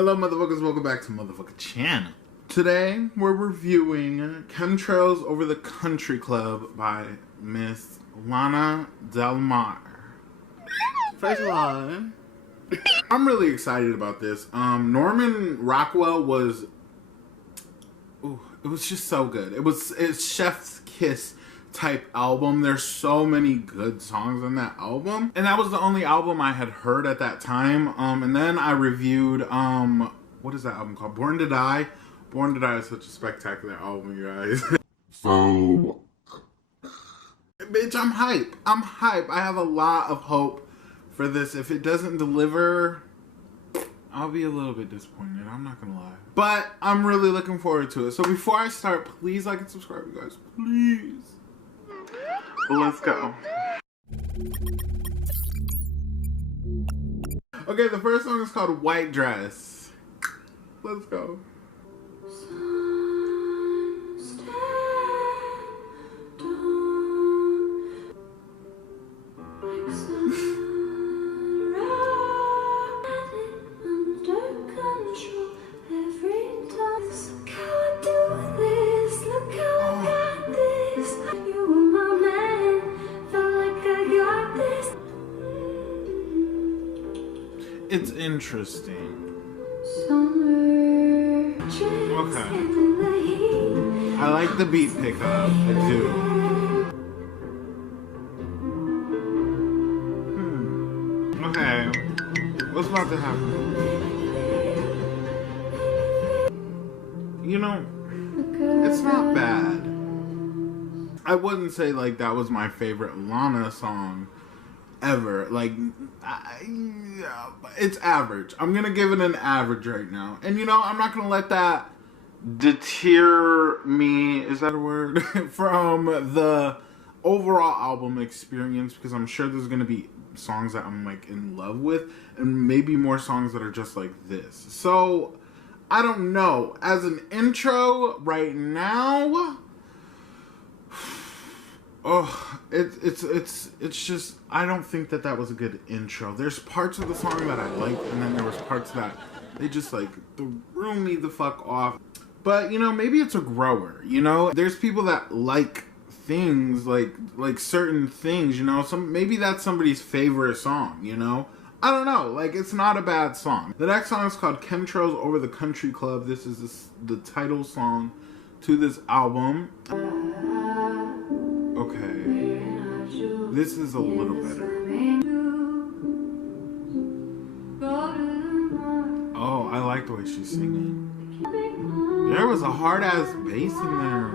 Hello motherfuckers, welcome back to motherfucking channel. Today we're reviewing Chemtrails Over the Country Club by Miss Lana Del Mar. First of all, I'm really excited about this. Norman Rockwell was, it was just so good. It's chef's kiss type album. There's so many good songs on that album, and that was the only album I had heard at that time. And then I reviewed what is that album called? Born to Die. Born to Die is such a spectacular album, you guys. So bitch, I'm hype. I have a lot of hope for this. If it doesn't deliver, I'll be a little bit disappointed, I'm not gonna lie. But I'm really looking forward to it. So before I start, please like and subscribe, you guys, please. Let's go. Okay, the first song is called White Dress. Let's go. It's interesting. Okay. I like the beat pickup. I do. Okay. What's about to happen? You know, it's not bad. I wouldn't say like that was my favorite Lana song ever. Like, it's average. I'm gonna give it an average right now. And you know, I'm not gonna let that deter me, is that a word? From the overall album experience, because I'm sure there's gonna be songs that I'm like in love with, and maybe more songs that are just like this. So, I don't know. As an intro right now, it's just, I don't think that was a good intro. There's parts of the song that I liked, and then there was parts that they just like threw me the fuck off. But you know, maybe it's a grower. You know, there's people that like things like certain things. You know, maybe that's somebody's favorite song. You know, I don't know. Like, it's not a bad song. The next song is called Chemtrails Over the Country Club. This is the title song to this album. Okay, this is a little better. Oh, I like the way she's singing. There was a hard-ass bass in there.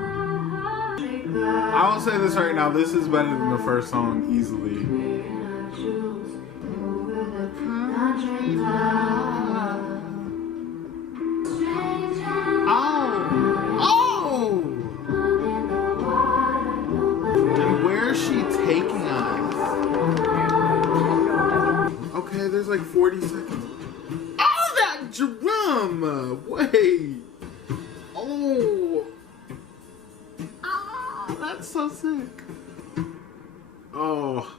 I will say this right now, this is better than the first song, easily. Taking us. Okay, there's like 40 seconds. Oh, that drum! Wait. Oh. Ah, that's so sick. Oh,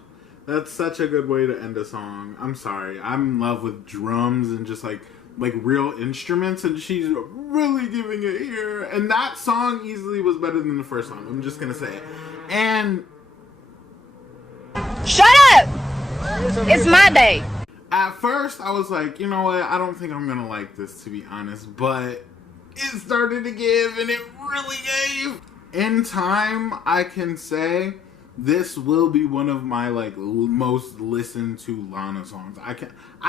that's such a good way to end a song. I'm sorry. I'm in love with drums and just like real instruments, and she's really giving it here. And that song easily was better than the first song. I'm just gonna say it. And shut up! It's my day. At first, I was like, you know what? I don't think I'm gonna like this, to be honest. But it started to give, and it really gave. In time, I can say this will be one of my like most listened to Lana songs. I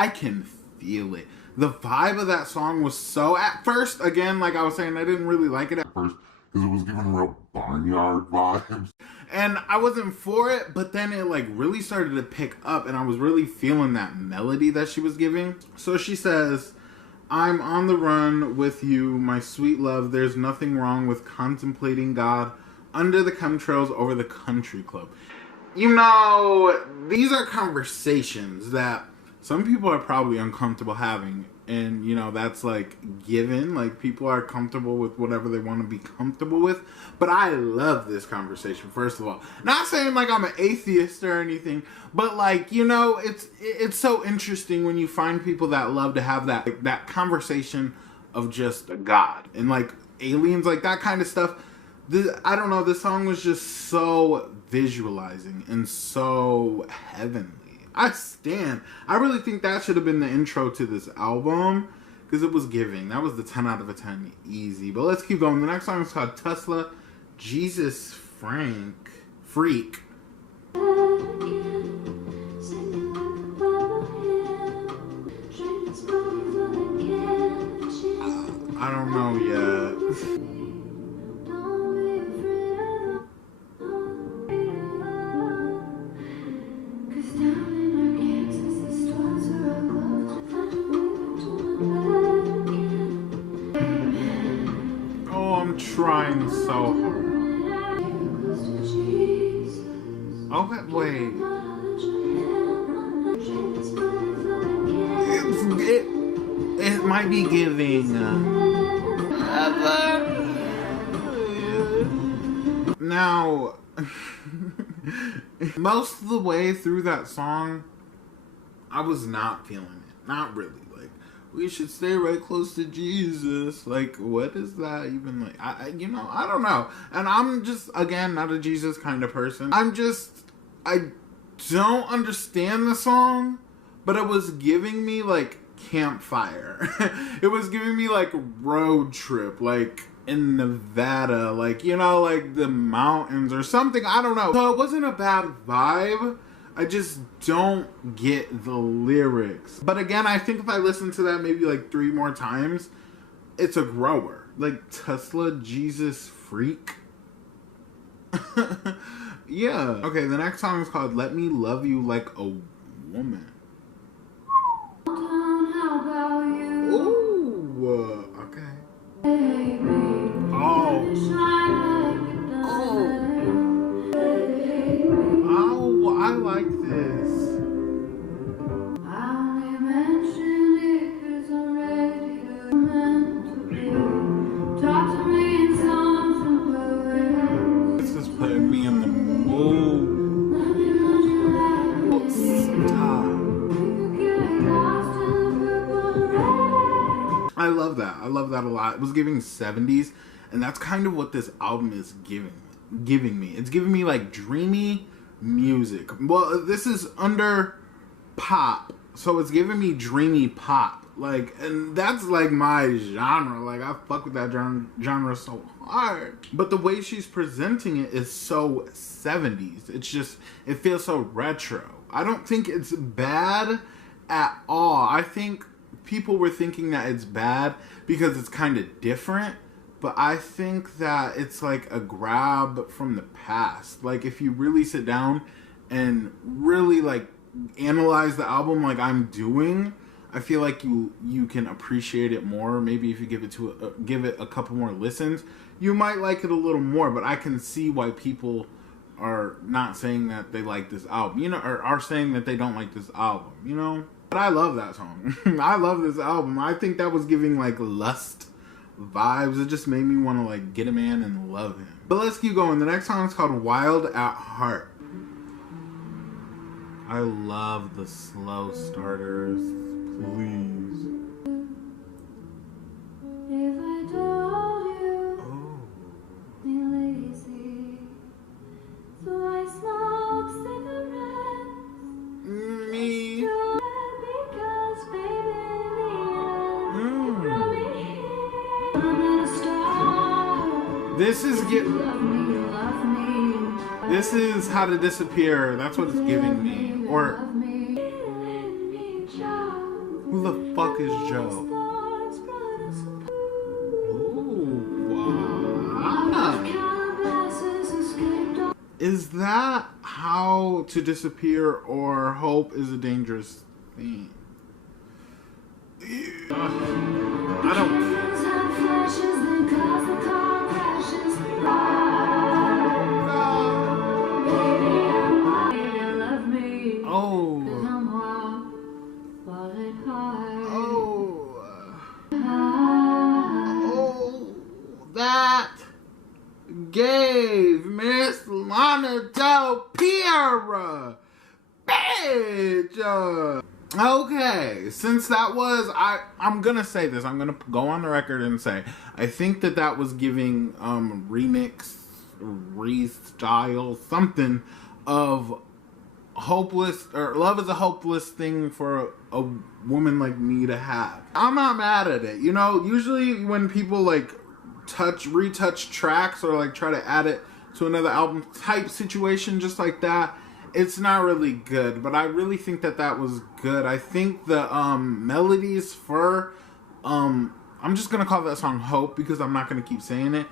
can feel it. The vibe of that song was so. At first, again, like I was saying, I didn't really like it at first because it was giving real barnyard vibes. And I wasn't for it, but then it like really started to pick up, and I was really feeling that melody that she was giving. So she says, I'm on the run with you, my sweet love. There's nothing wrong with contemplating God under the chemtrails over the country club. You know, these are conversations that some people are probably uncomfortable having. and you know that's like given, like people are comfortable with whatever they want to be comfortable with. But I love this conversation, first of all. Not saying like I'm an atheist or anything, but like, you know, it's so interesting when you find people that love to have that like, that conversation of just a God and like aliens, like that kind of stuff. I don't know, this song was just so visualizing and so heavenly. I really think that should have been the intro to this album because it was giving. That was the 10 out of a 10 easy. But let's keep going. The next song is called Tesla Jesus Freak. I don't know yet. Trying so hard. Okay, wait. It might be giving. Now, most of the way through that song, I was not feeling it. Not really. We should stay right close to Jesus. Like, what is that even like? I don't know. And I'm just, again, not a Jesus kind of person. I don't understand the song, but it was giving me like campfire. It was giving me like road trip, like in Nevada, like, you know, like the mountains or something. I don't know. So it wasn't a bad vibe. I just don't get the lyrics. But again, I think if I listen to that maybe like 3 more times, it's a grower. Like Tesla Jesus Freak. Yeah. Okay, the next song is called Let Me Love You Like a Woman. Ooh, okay. Oh, I like this. This is putting me in the mood. I love that. I love that a lot. It was giving 70s, and that's kind of what this album is giving me. It's giving me like dreamy music. Well, this is under pop, so it's giving me dreamy pop. Like, and that's like my genre. Like, I fuck with that genre so hard. But the way she's presenting it is so 70s. It's just, it feels so retro. I don't think it's bad at all. I think people were thinking that it's bad because it's kind of different. But I think that it's like a grab from the past. Like, if you really sit down and really like analyze the album like I'm doing, I feel like you can appreciate it more. Maybe if you give it a couple more listens, you might like it a little more. But I can see why people are not saying that they like this album, you know, or are saying that they don't like this album, you know. But I love that song. I love this album. I think that was giving like lust vibes. It just made me want to like get a man and love him. But let's keep going. The next song is called Wild at Heart. I love the slow starters. Please. If I told you, be lazy, so I smoke cigarettes. Me. Because baby, it brought me here. I'm not a star. This is Love me. This is How to Disappear. That's what it's giving me. Or who the fuck is Joe? Ooh, wow. Is that How to Disappear or Hope is a Dangerous Thing? I don't. gave Miss Lana Del Piera. Bitch! Okay, since that was, I'm gonna say this, I'm gonna go on the record and say, I think that was giving remix, restyle, something of hopeless, or love is a hopeless thing for a woman like me to have. I'm not mad at it, you know. Usually when people like retouch tracks or like try to add it to another album type situation just like that, it's not really good. But I really think that was good. I think the melodies for I'm just gonna call that song Hope because I'm not gonna keep saying it.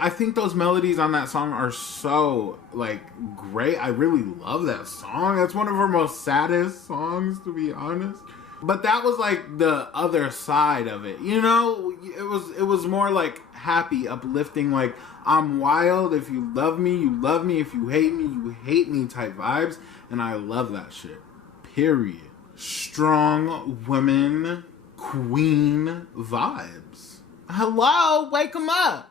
I think those melodies on that song are so like great. I really love that song. That's one of her most saddest songs, to be honest. But that was like the other side of it, you know. It was more like happy, uplifting, like I'm wild. If you love me, you love me. If you hate me, you hate me type vibes. And I love that shit. Period. Strong women, queen vibes. Hello, wake 'em up.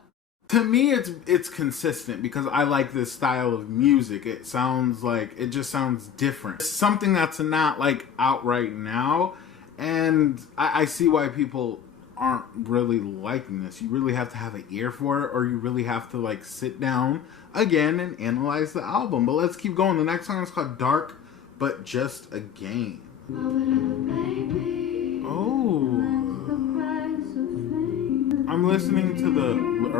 To me, it's consistent because I like this style of music. It just sounds different. It's something that's not like out right now, and I see why people aren't really liking this. You really have to have an ear for it, or you really have to like sit down again and analyze the album. But let's keep going. The next song is called Dark But Just a Game. Oh. I'm listening to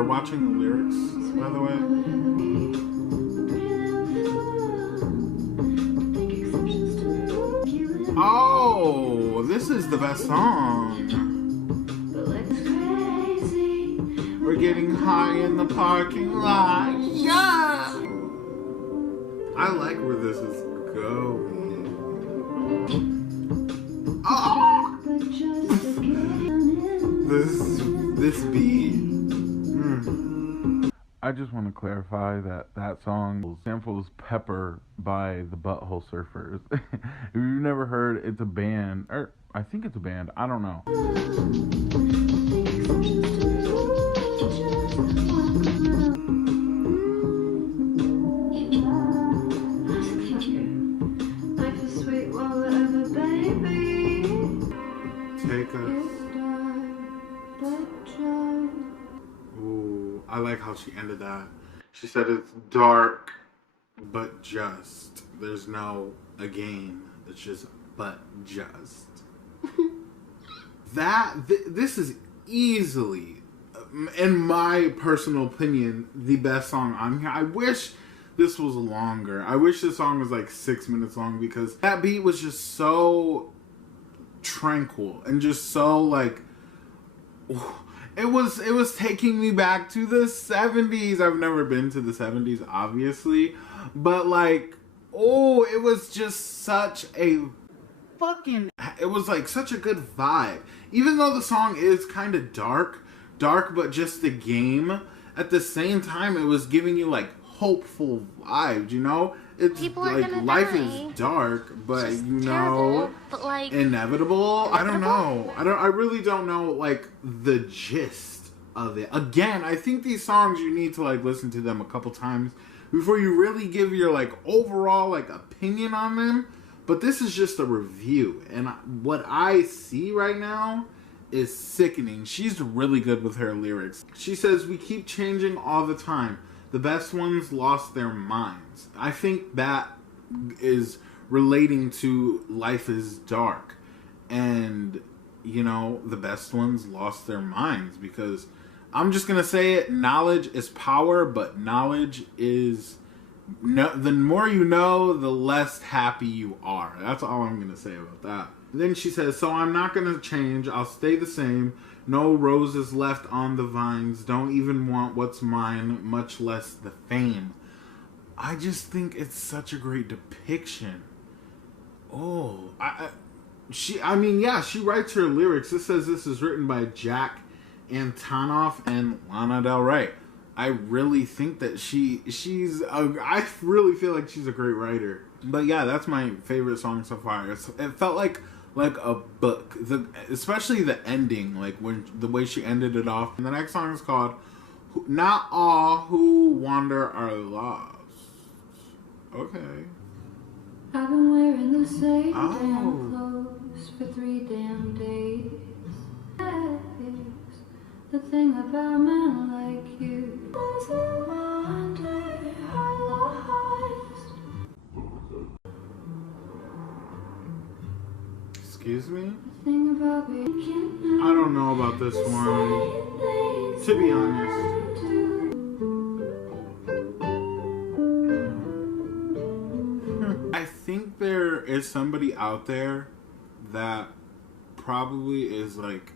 watching the lyrics, by the way. Oh, this is the best song. We're getting high in the parking lot. Yeah! I like where this is going. Oh! This beat. I just want to clarify that song samples Pepper by the Butthole Surfers. If you've never heard, it's a band, or I think it's a band, I don't know. Take us. Ooh, I like how she ended that. She said it's dark, but just. There's no again. It's just but just. This is easily, in my personal opinion, the best song on here. I wish this was longer. I wish this song was like 6 minutes long because that beat was just so tranquil and just so like it was taking me back to the 70s. I've never been to the 70s, obviously, but like, oh, it was just such a it was like such a good vibe. Even though the song is kind of dark, but just the game, at the same time it was giving you like hopeful vibes, you know? It's like life is dark, but you know, but like inevitable. I don't know. I really don't know like the gist of it. Again, I think these songs you need to like listen to them a couple times before you really give your like overall like opinion on them. But this is just a review, and what I see right now is sickening. She's really good with her lyrics. She says, "We keep changing all the time. The best ones lost their minds." I think that is relating to life is dark. And, you know, the best ones lost their minds because I'm just going to say it. Knowledge is power, but knowledge is... the more you know, the less happy you are. That's all I'm going to say about that. Then she says, "So I'm not going to change. I'll stay the same. No roses left on the vines. Don't even want what's mine, much less the fame." I just think it's such a great depiction. Oh, she writes her lyrics. This says this is written by Jack Antonoff and Lana Del Rey. I really think that I really feel like she's a great writer. But yeah, that's my favorite song so far. It felt like a book. Especially the ending, like when the way she ended it off. And the next song is called Not all who wander are lost. Okay. I've been wearing the same Oh. damn clothes for 3 damn days. That is the thing about men like you. As I wander, I lost. Excuse me? The thing about being I don't know about this one. To be honest. I think there is somebody out there that probably is like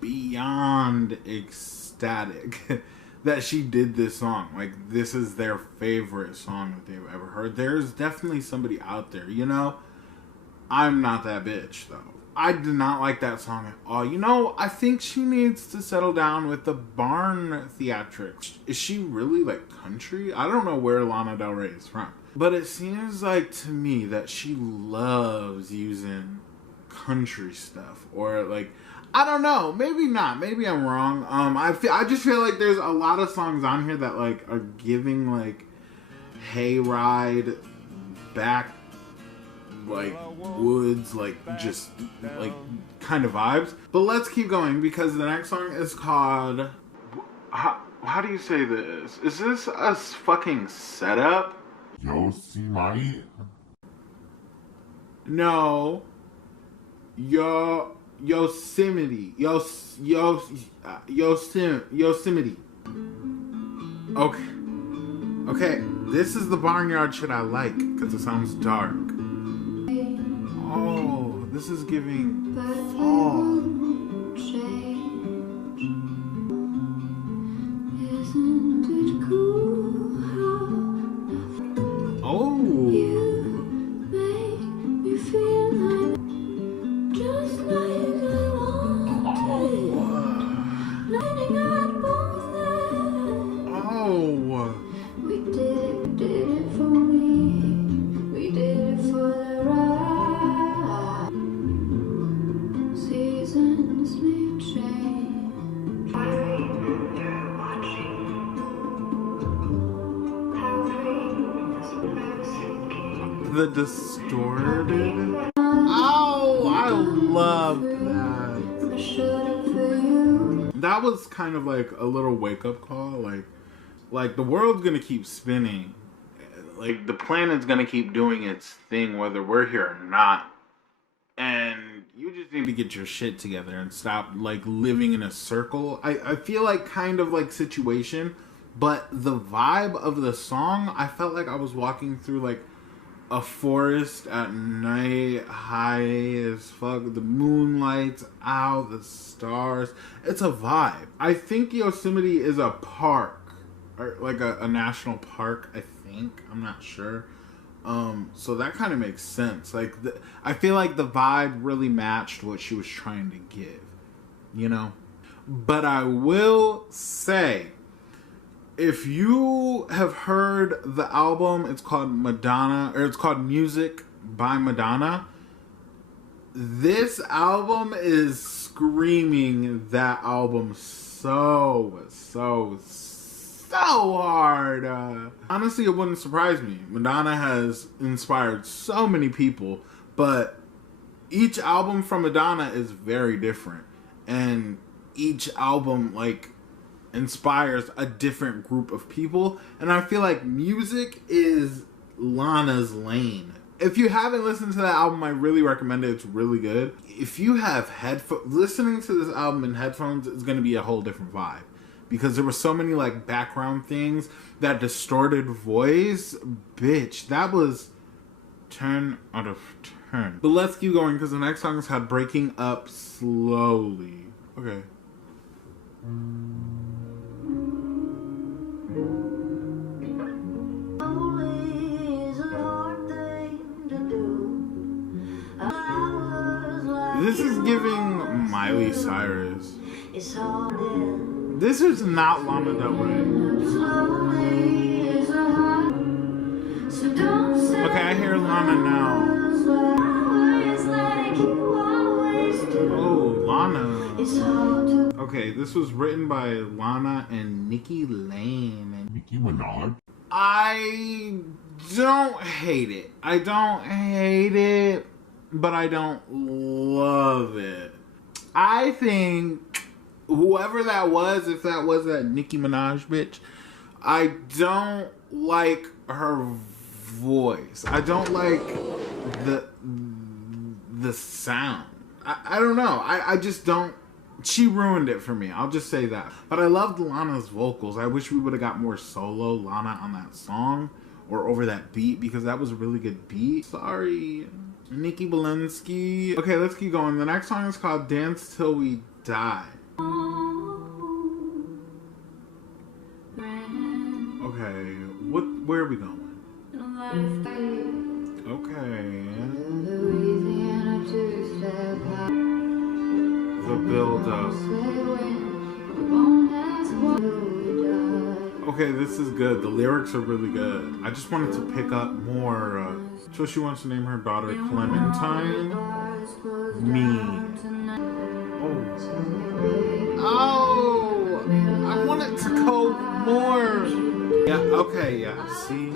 beyond ecstatic that she did this song. Like, this is their favorite song that they've ever heard. There's definitely somebody out there, you know? I'm not that bitch, though. I did not like that song at all. You know, I think she needs to settle down with the barn theatrics. Is she really, like, country? I don't know where Lana Del Rey is from. But it seems like to me that she loves using country stuff. Or, like, I don't know. Maybe not. Maybe I'm wrong. I just feel like there's a lot of songs on here that, like, are giving, like, hayride, back, like, woods, like, just, like, kind of vibes. But let's keep going because the next song is called... How do you say this? Is this a fucking setup? Yosemite? No. Yosemite. Yosemite. Okay. Okay, this is the barnyard shit I like, because it sounds dark. Oh, this is giving fall. Isn't it cool how Oh. you make me feel like just like I wanted? Lighting up both ends. Oh. We did it for me. We did it for the ride. Seasons may change. I remember watching how rains were sinking. The distorted. Oh, I love that. I should've for you. That was kind of like a little wake-up call. Like the world's gonna keep spinning. Like, the planet's gonna keep doing its thing whether we're here or not. And you just need to get your shit together and stop, like, living in a circle. I feel like kind of like Situation, but the vibe of the song, I felt like I was walking through, like, a forest at night, high as fuck, the moonlight's out, the stars. It's a vibe. I think Yosemite is a park, or like a national park, I think. I'm not sure. So that kind of makes sense. Like, I feel like the vibe really matched what she was trying to give, you know? But I will say, if you have heard the album, it's called Madonna, or it's called Music by Madonna. This album is screaming that album so hard. Honestly, it wouldn't surprise me. Madonna has inspired so many people, but each album from Madonna is very different. And each album, like, inspires a different group of people, and I feel like Music is Lana's lane. If you haven't listened to that album, I really recommend it. It's really good. If you have headphones, listening to this album in headphones is going to be a whole different vibe, because there were so many, like, background things, that distorted voice, bitch, that was 10 out of 10. But let's keep going, because the next song is called Breaking Up Slowly. Okay. This is giving Miley Cyrus. This is not Lana Del Rey. Okay, I hear Lana now. Oh, Lana. It's hard to Okay, this was written by Lana and Nicki Lane. Nicki Minaj? I don't hate it. I don't hate it, but I don't love it. I think whoever that was, if that was that Nicki Minaj bitch, I don't like her voice. I don't like the sound. I don't know. I just don't. She ruined it for me. I'll just say that. But I loved Lana's vocals. I wish we would have got more solo Lana on that song or over that beat because that was a really good beat. Sorry, Nikki Belinsky. Okay, let's keep going. The next song is called Dance Till We Die. Okay, where are we going? Okay. The build up. Okay, this is good. The lyrics are really good. I just wanted to pick up more. So she wants to name her daughter Clementine. Me. Oh, I want it to go more. Yeah, okay, yeah. See?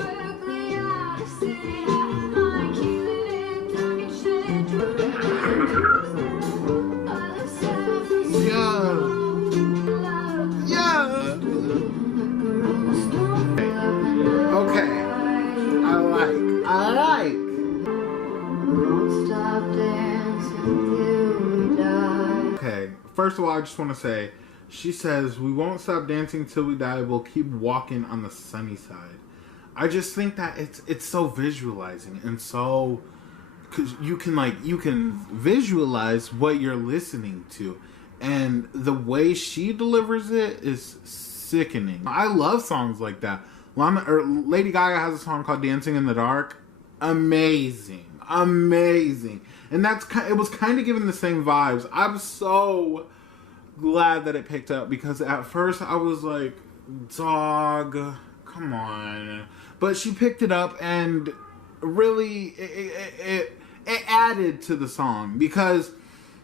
First of all, I just want to say, she says, we won't stop dancing till we die. We'll keep walking on the sunny side. I just think that it's so visualizing and so, because you can visualize what you're listening to, and the way she delivers it is sickening. I love songs like that. Lady Gaga has a song called "Dancing in the Dark." Amazing. And it was kind of giving the same vibes. I'm so glad that it picked up because at first I was like, dog, come on. But she picked it up and really it added to the song because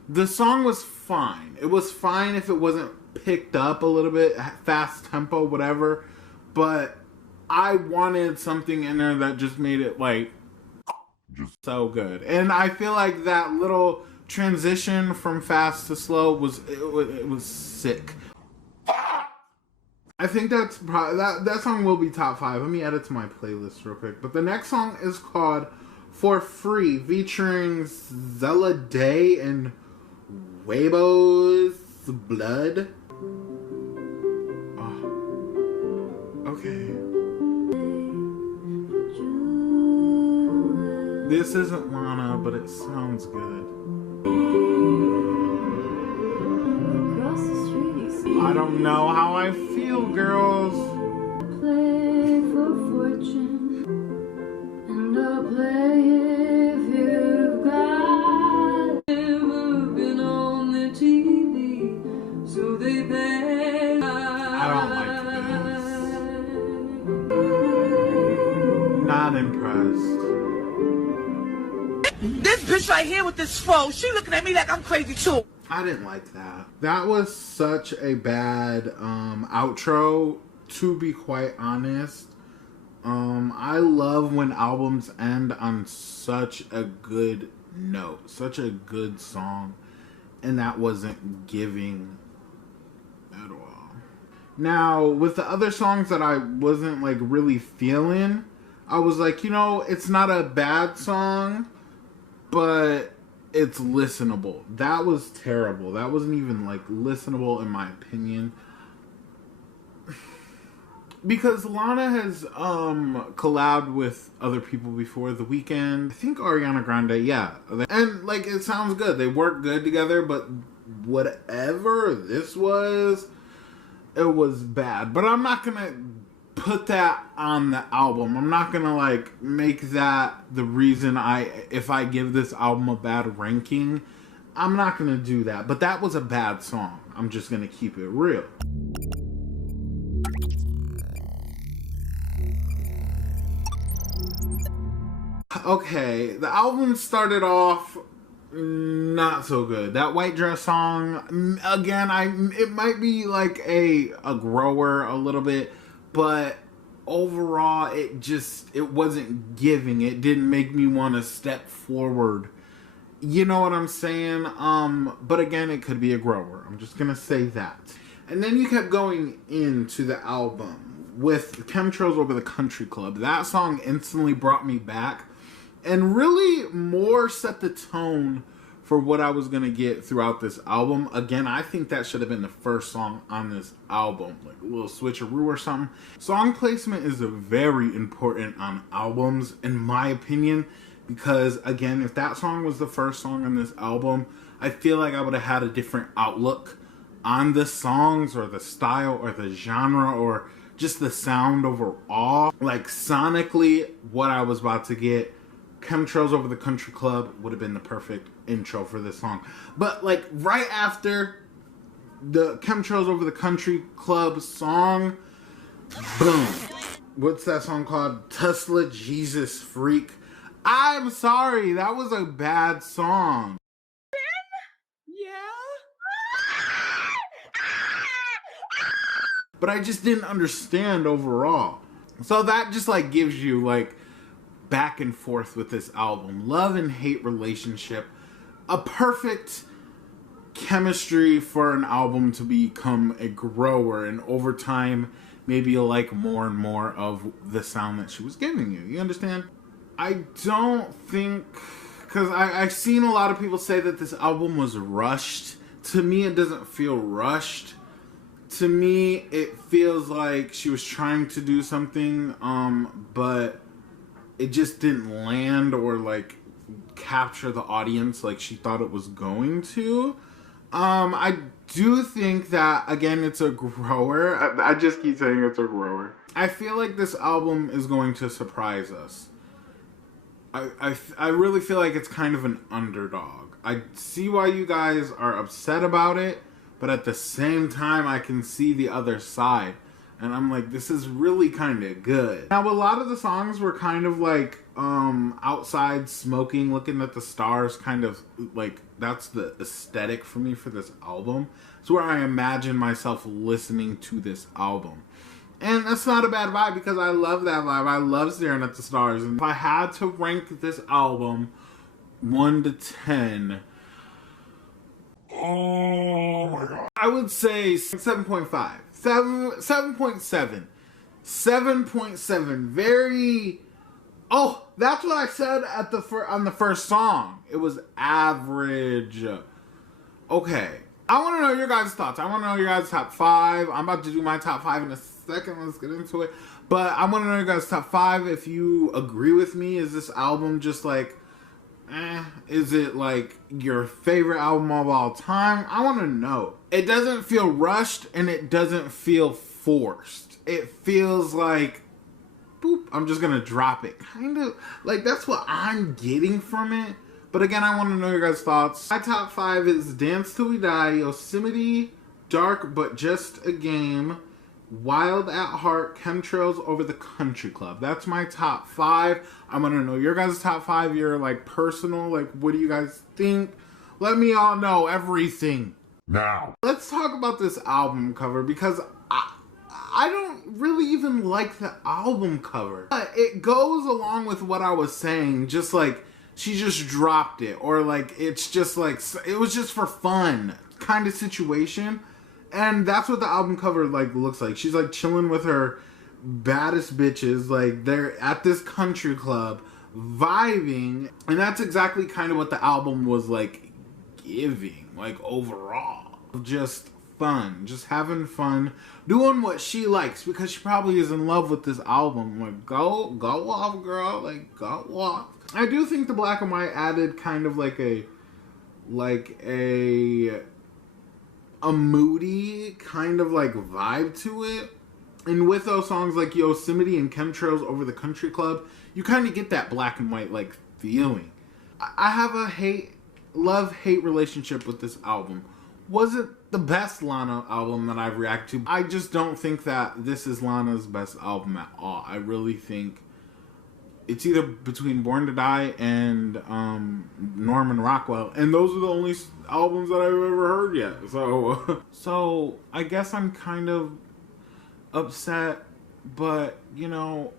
the song was fine. It was fine if it wasn't picked up a little bit, fast tempo, whatever. But I wanted something in there that just made it like so good. And I feel like that little transition from fast to slow was sick. I think that's probably that song will be top 5. Let me add it to my playlist real quick. But the next song is called "For Free" featuring Zella Day and Weibo's Blood. Oh. Okay. This isn't Lana, but it sounds good. I don't know how I feel, girls. Play for fortune, and I'll play if you've got. Never been on the TV, so they beg. I don't like this. Not impressed. This bitch right here with this phone, she looking at me like I'm crazy too. I didn't like that. That was such a bad outro, to be quite honest. I love when albums end on such a good note, such a good song, and that wasn't giving at all. Now, with the other songs that I wasn't like really feeling, I was like, it's not a bad song, but it's listenable. That was terrible. That wasn't even like listenable in my opinion. Because Lana has collabed with other people before. The Weeknd, I think Ariana Grande, yeah. And like it sounds good. They work good together, but whatever this was, it was bad. But I'm not gonna put that on the album. I'm not gonna like make that the reason if I give this album a bad ranking. I'm not gonna do that. But that was a bad song. I'm just gonna keep it real. Okay, the album started off not so good. That white dress song, again, it might be like a grower a little bit, but overall it wasn't giving. It didn't make me want to step forward. You know what I'm saying? But again, it could be a grower. I'm just gonna say that. And then you kept going into the album with Chemtrails Over the Country Club. That song instantly brought me back and really more set the tone for what I was gonna get throughout this album. Again, I think that should have been the first song on this album, like a little switcheroo or something. Song placement is very important on albums, in my opinion, because again, if that song was the first song on this album, I feel like I would have had a different outlook on the songs or the style or the genre or just the sound overall. Like sonically, what I was about to get, Chemtrails Over the Country Club would have been the perfect intro for this song. But like right after the Chemtrails Over the Country Club song, boom. What's that song called? Tesla Jesus Freak. I'm sorry, that was a bad song. But I just didn't understand overall. So that just like gives you like back and forth with this album. Love and hate relationship. A perfect chemistry for an album to become a grower, and over time maybe you'll like more and more of the sound that she was giving you. You understand? I don't think, because I've seen a lot of people say that this album was rushed. To me, it doesn't feel rushed. To me, it feels like she was trying to do something, but it just didn't land or like capture the audience like she thought it was going to. I do think that, again, it's a grower. I just keep saying it's a grower. I feel like this album is going to surprise us. I really feel like it's kind of an underdog. I see why you guys are upset about it, but at the same time, I can see the other side. And I'm like, this is really kind of good. Now, a lot of the songs were kind of like outside smoking, looking at the stars, kind of like that's the aesthetic for me for this album. It's where I imagine myself listening to this album. And that's not a bad vibe because I love that vibe. I love staring at the stars. And if I had to rank this album 1 to 10, Oh my god. I would say 7.5. 7.7. 7.7. Very... Oh, that's what I said at on the first song. It was average. Okay. I want to know your guys' thoughts. I want to know your guys' top 5. I'm about to do my top 5 in a second. Let's get into it. But I want to know your guys' top 5. If you agree with me, is this album just like... Is it like your favorite album of all time? I want to know. It doesn't feel rushed and it doesn't feel forced. It feels like, boop, I'm just gonna drop it. Kind of like that's what I'm getting from it. But again, I want to know your guys' thoughts. My top 5 is Dance Till We Die, Yosemite, Dark But Just a Game, Wild at Heart, Chemtrails Over the Country Club. That's my top 5. I'm gonna know your guys' top 5. Your like personal, like what do you guys think? Let me all know everything. Now. Let's talk about this album cover because I don't really even like the album cover. But it goes along with what I was saying, just like she just dropped it, or like it's just like it was just for fun kind of situation. And that's what the album cover like looks like. She's like chilling with her baddest bitches. Like they're at this country club vibing. And that's exactly kind of what the album was like giving. Like overall. Just fun. Just having fun. Doing what she likes. Because she probably is in love with this album. Like go off, girl. Like go off. I do think the black and white added kind of like a moody kind of like vibe to it. And with those songs like Yosemite and Chemtrails Over the Country Club, you kind of get that black and white like feeling. I have a love-hate relationship with this album. Was it the best Lana album that I've reacted to? I just don't think that this is Lana's best album at all. I really think it's either between Born to Die and Norman Rockwell, and those are the only albums that I've ever heard yet. So, so I guess I'm kind of upset, but you know,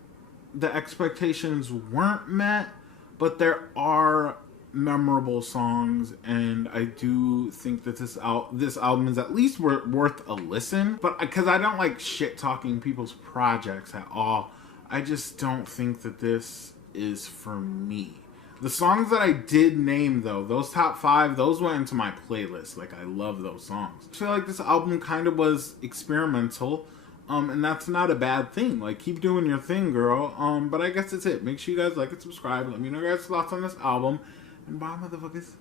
the expectations weren't met. But there are memorable songs, and I do think that this album is at least worth a listen. But because I don't like shit talking people's projects at all, I just don't think that this is for me. The songs that I did name, though, those top 5, those went into my playlist. Like, I love those songs. I feel like this album kind of was experimental, and that's not a bad thing. Like, keep doing your thing, girl. But I guess that's it. Make sure you guys like and subscribe. Let me know your guys' thoughts on this album. And bye, motherfuckers.